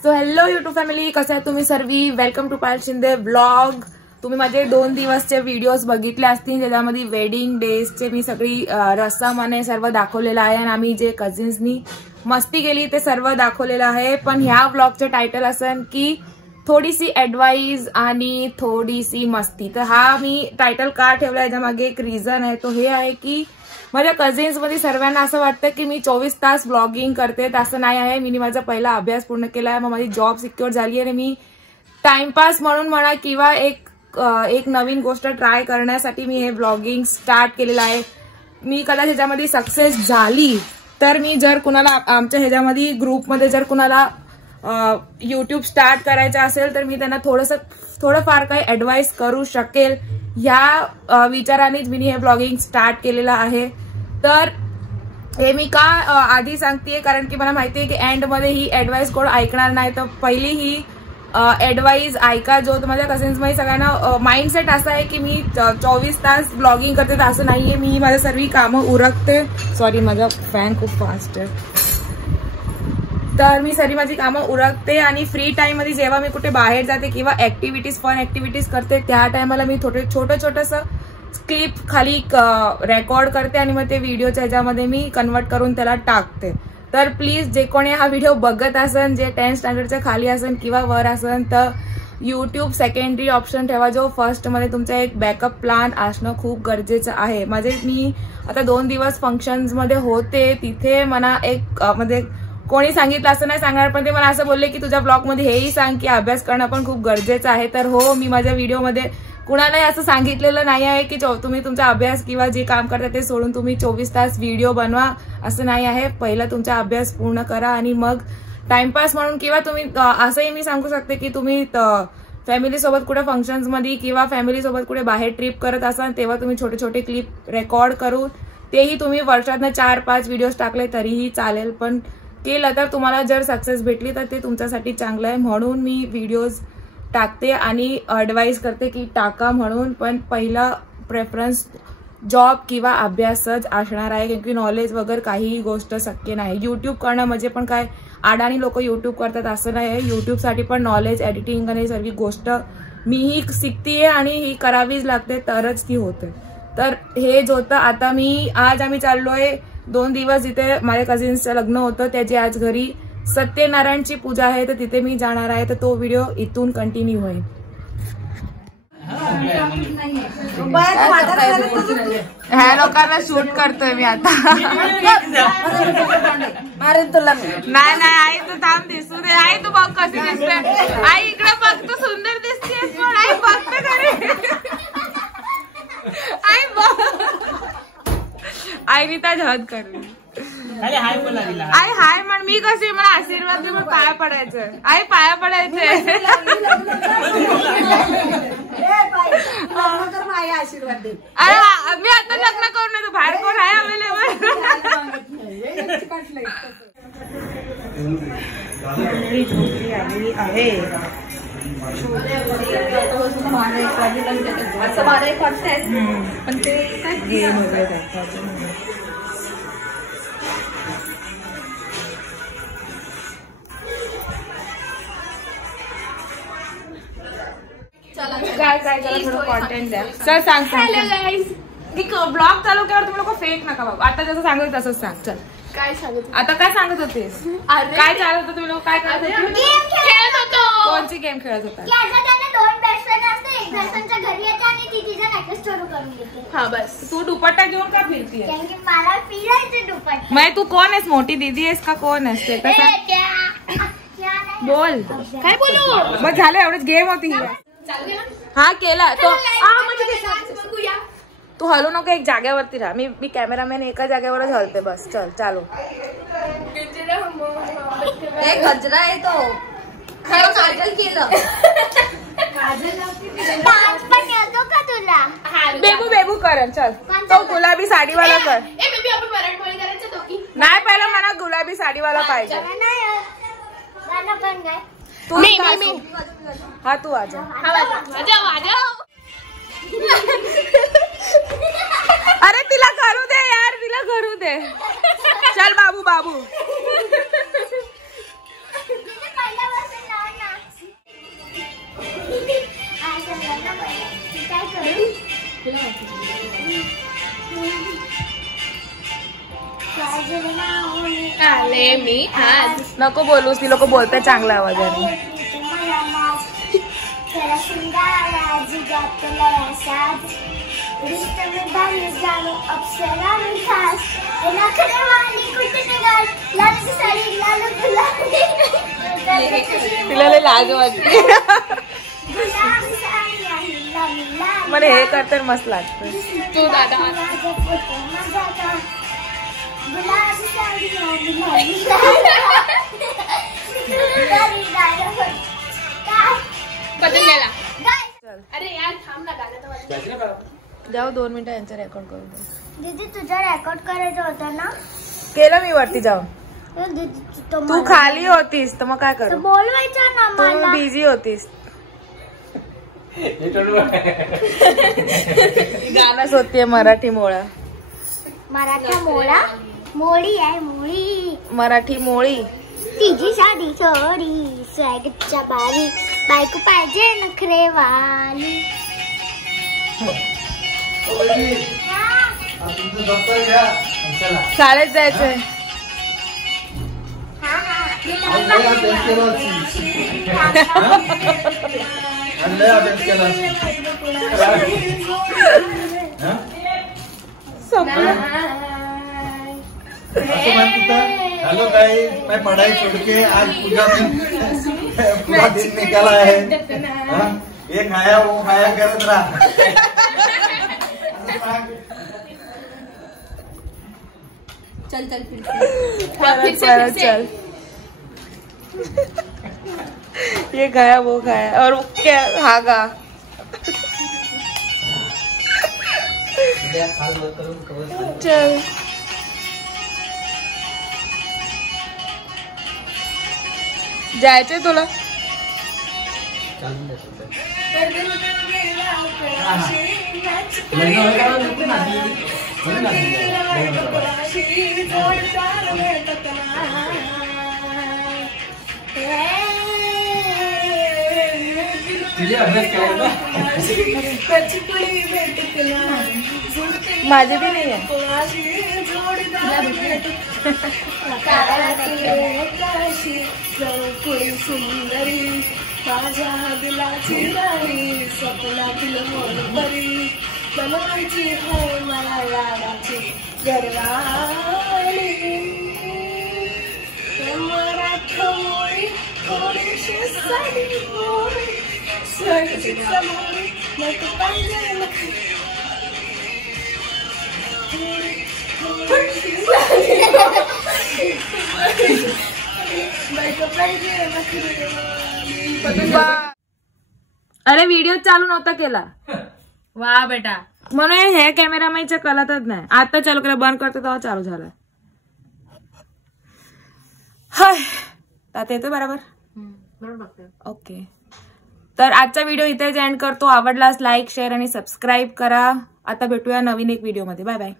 So hello YouTube family, कसे आहे तुम्ही सर्वी? Welcome to Payal Shinde blog. तुम्ही माझे 2 दिवसचे व्हिडिओज बघितले असतील, ज्याच्यामध्ये वेडिंग डेजचे मी सगळी रस्सम आणि सर्व दाखवलेलं आहे आणि आम्ही जे कझिन्सनी मस्ती केली ते सर्व दाखवलेलं आहे. पण ह्या ब्लॉगचे टायटल असेल की थोडीशी ऍडवाइस आणि थोडीशी मस्ती. तर हा मी टायटल का ठेवला, याच्या मागे एक रिझन आहे. तो हे आहे की माझ्या कझिन्स मध्ये सर्वांना असं वाटतं की मी 24 तास ब्लॉगिंग करते. तसं नाही आहे. मी माझा पहिला अभ्यास पूर्ण केला आहे, मग माझी जॉब सिक्युअर झाली आहे आणि मी टाइमपास म्हणून म्हणा किंवा एक नवीन गोष्ट ट्राय करण्यासाठी मी हे ब्लॉगिंग स्टार्ट केलेलं आहे. मी कदाचित ह्याच्यामध्ये सक्सेस झाली तर मी जर कुणाला आमच्या ह्याच्यामध्ये ग्रुपमध्ये जर कुणाला यूट्यूब स्टार्ट करायचं असेल तर मी त्यांना थोडंफार काही ऍडवाइस करू शकेल. ह्या विचारानेच मी हे ब्लॉगिंग स्टार्ट केलेलं आहे. तर हे मी का आधी सांगतेय, कारण की मला माहिती आहे की एंडमध्ये ही ऍडवाइस कोण ऐकणार नाही. तर पहिली ही ऍडवाइस ऐका. जो माझ्या कझिन्स मध्ये सगळ्यांना माइंडसेट असा आहे की मी 24 तास ब्लॉगिंग करते, तर असं नाहीये. मी माझं सर्व कामं उरकते. सॉरी, माझा फॅन खूप फास्ट आहे. तर मी सर्व माझी कामं उरकते आणि फ्री टाइम मध्ये जेव्हा मी कुठे बाहेर जाते किंवा ऍक्टिव्हिटीज फन ऍक्टिव्हिटीज करते, त्या टायमाला मी छोटंसं क्लिप खाली रेकॉर्ड करते आणि मग ते व्हिडिओच्या ह्याच्यामध्ये मी कन्वर्ट करून त्याला टाकते. तर प्लीज जे कोणी हा व्हिडिओ बघत असेल, जे 10th स्टँडर्डच्या खाली असेल किंवा वर असेल, तर यूट्यूब सेकंडरी ऑप्शन ठेवा. जो फर्स्ट मध्ये तुमचा एक बॅकअप प्लॅन असणं खूप गरजेचं आहे. मी आता 2 दिवस फंक्शन्स मध्ये होते, तिथे मला एक म्हणजे कोणी सांगितलं असं नाही सांगणार, पण ते मला असं बोलले की तुझ्या ब्लॉग मध्ये हेही सांग की अभ्यास करणं पण खूप गरजेचं आहे. तर हो, मी माझ्या व्हिडिओमध्ये कुणालाही असं सांगितलेलं नाही आहे की तुम्ही तुमचा अभ्यास किंवा जे काम करता ते सोडून तुम्ही 24 तास व्हिडिओ बनवा, असं नाही आहे. पहिला तुमचा अभ्यास पूर्ण करा आणि मग टाइमपास म्हणून किंवा तुम्ही असंही मी सांगू शकते की तुम्ही फॅमिली सोबत कुठे फंक्शन्स मध्ये किंवा फॅमिली सोबत कुठे बाहेर ट्रिप करत असाल, तेव्हा तुम्ही छोटे क्लिप रेकॉर्ड करून तेही तुम्ही वर्षातनं 4-5 व्हिडिओज टाकले तरीही चालेल. पण केलं तर तुम्हाला जर सक्सेस भेटली तर ते तुमच्यासाठी चांगलं आहे. म्हणून मी व्हिडिओज टाकते आणि ऍडवाइस करते की टाका म्हणून. पण पहिला प्रेफरन्स जॉब किंवा अभ्यासच असणार आहे, कारण की नॉलेज वगैरे काहीही गोष्ट शक्य नाही. युट्यूब करणं म्हणजे पण काय अडाणी लोक युट्यूब करतात असं नाही आहे. युट्यूबसाठी पण नॉलेज, एडिटिंग आणि सर्व गोष्ट मीही शिकतेय आणि ही करावीच लागते तरच ती होते. तर हेच होतं. आता आज आम्ही चाललोय 2 दिवस जिथे माझ्या कझिन्सचं लग्न होतं, त्याची आज घरी सत्यनारायणची पूजा आहे, तर तिथे मी जाणार आहे. तर तो व्हिडिओ इथून कंटिन्यू होईल. ह्या लोकांना शूट करतोय मी आता. अरे तुला नाही आई तू थांब, दिसू दे. आई तू बघ कशी दिसते. आई इकडे बघ, तू सुंदर दिसतेस. पण आई बघते खरी. आई बघ, आईने त्या झहद करली. आई हाय म्हण. मी कशी, मला आशीर्वाद दे, मला पाया पडायचं. आई पाया पडायचंय. आशीर्वाद दे. अरे मी आता लग्न करून येतो. बाहेर कोण आहे अवेलेबल? आहे पण ते काय गेम वगैरे. काय थोडं कॉन्टेंट द्या. सर सांग. हॅलो गाईज, ब्लॉग चालू केल्यावर तुम्ही लोक फेक नका बाबा. आता जसं सांगत तसंच सांग. चल काय सांगत आता काय सांगत होतेस? काय चालत होतं? तुम्ही लोक काय करत होते? खेळत होतो. कोणची गेम खेळत होता? 2 बेस्ट फ्रेंड असते, एक बेस्टच्या घरी येते आणि ती तिचा नेकलेस चोरून करून घेते. हा बस. तू दुपट्टा घेऊन का फिरतीये? कारण की मला फिरायचं दुपट्टा. मग तू कोण आहेस? मोठी दीदी आहेस का कोण असते? बोल. काय बोलू? मग झालं, एवढंच गेम होती ही. हा केला तो. तू हलू नको, एक जागेवरती राहा. मी कॅमेरामॅन एका जागेवरच हलते. बस चल चालू. एक गजरा आहे तो. खरं काजल केलं. डान्स पण येतो का तुला? बेबू कर. चल तो गुलाबी साडीवाला कर. नाही, पहिला मला गुलाबी साडीवाला पाहिजे. गाणं पण गाय. तू हा तू आजा. अरे तिला करू दे यार, तिला करू दे. चल बाबू. आले मी आज. नको बोलूस, ती लोक बोलताय चांगल्या आवाजाने. तिला लय लाज वाटते. मला हे कर तर मस्त लागतं. तू दादा बदल गेला. अरे यार थांब ना गाणं जाऊ 2 मिनिटं यांचा रेकॉर्ड करून दे. दीदी तुझा रेकॉर्ड करायचं होतं ना. केलं मी वरती जाऊन. दीदी तू खाली होतीस तर मग काय करू. बोलवायचं ना तू मला. बिझी होतीस. गाणं शोधतेय मराठी मोळा. मराठा मोळा मोळी आहे मोळी. मराठी मोळी. तिची साडी छोरी स्वॅगच्या बारी बायको पाहिजे नखरेवाली. शाळेत जायचंय. हेलो गाइस, मैं पढ़ाई छोड़ के आज पूरा दिन निकाला है. ये खाया वो खाया करत रहा. चल चल फिर चल. ये खाया वो खाया और क्या हागा. चल जायचंय तुला. माझे भी नाही आहे. सुंदरी माझ्या दिलाची राणी स्वप्नातील मोलपरी बनवायची है मला लाडाची गरवाणी. मराठा मोळी थोडीशी साडी मोळी स्वयंचा मोळी नको पाहिजे अरे व्हिडिओ चालू नव्हता केला. वा बेटा म्हणून हे कॅमेरामॅनच्या कळतच नाही. आता चालू केलं, बंद करतो तेव्हा चालू झाला. हाय आता येतो बरोबर. ओके, तर आजचा व्हिडिओ इथेच एंड करतो. आवडलास लाईक शेअर आणि सबस्क्राईब करा. आता भेटूया नवीन एक व्हिडिओ मध्ये. Bye bye.